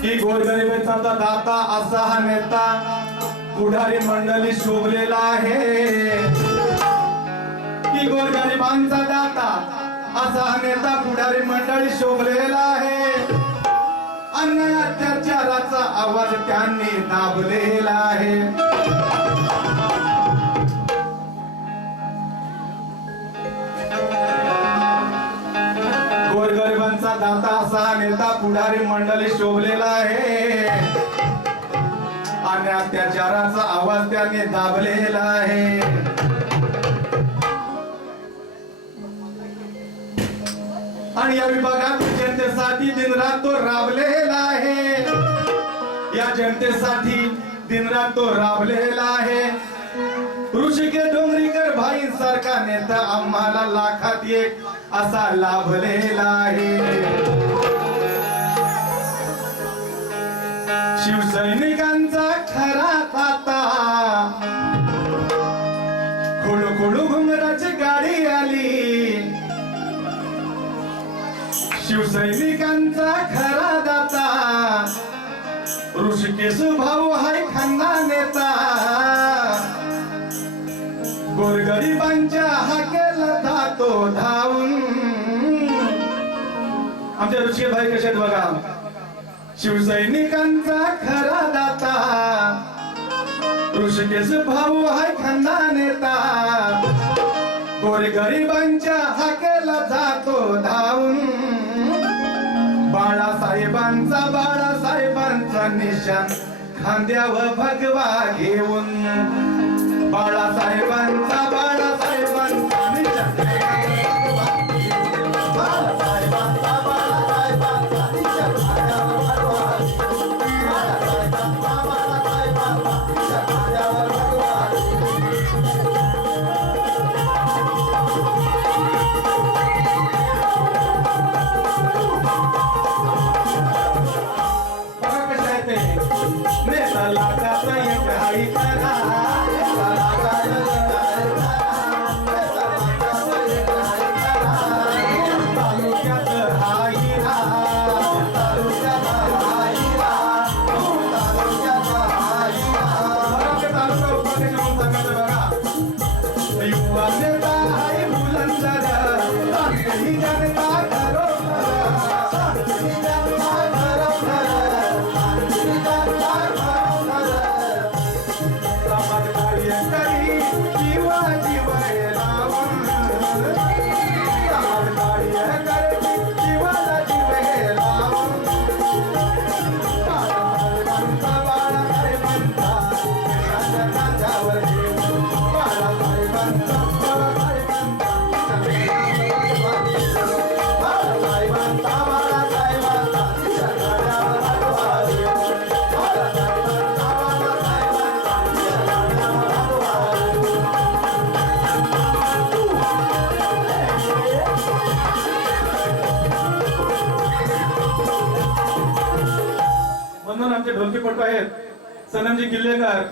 की गोरगरिबांचा दाता असा हा नेता पुढारी मंडळी शोभलेला आहे. की गोरगरिबांचा दाता असा हा नेता पुढारी मंडळी शोभलेला आहे. अन्याय अत्याचाराचा आवाज त्यांनी दाबलेला आहे. गोरगरिबांचा दाता असा नेता पुढारी मंडळी शोभलेला आहे. आणि अत्याचाराचा आवाज त्याने दाबलेला आहे. आणि या विभागात जनतेसाठी दिनरात तो राबलेला आहे. या जनतेसाठी दिनरात तो राबलेला आहे. ऋषिके डोंगरीकर भाई सारखा नेता आम्हाला लाखात एक असा लाभलेला आहे. शिवसैनिकांचा खरा ताता. खोडू खोडू घुमराची गाडी आली. शिवसैनिकांचा खरा दाता. ऋषिकेश भाऊ हाय खांदा नेता. गरिबांच्या हाकेला धातो धावून. आमच्या ऋषी भाई कसे बघा? शिवसैनिकांचा खरा दाता. ऋषिकेश भाऊ हाय खंदा नेता. गोरगरिबांच्या हाकेला जातो धावून. बाळासाहेबांचा बाळासाहेबांचा निशान खांद्यावर भगवा घेऊन. बाळासाहेबांचा बाळासाहेबांचा जनता म्हणून आमचे ढोलकीपटू आहेत. सनमजी किल्लेकर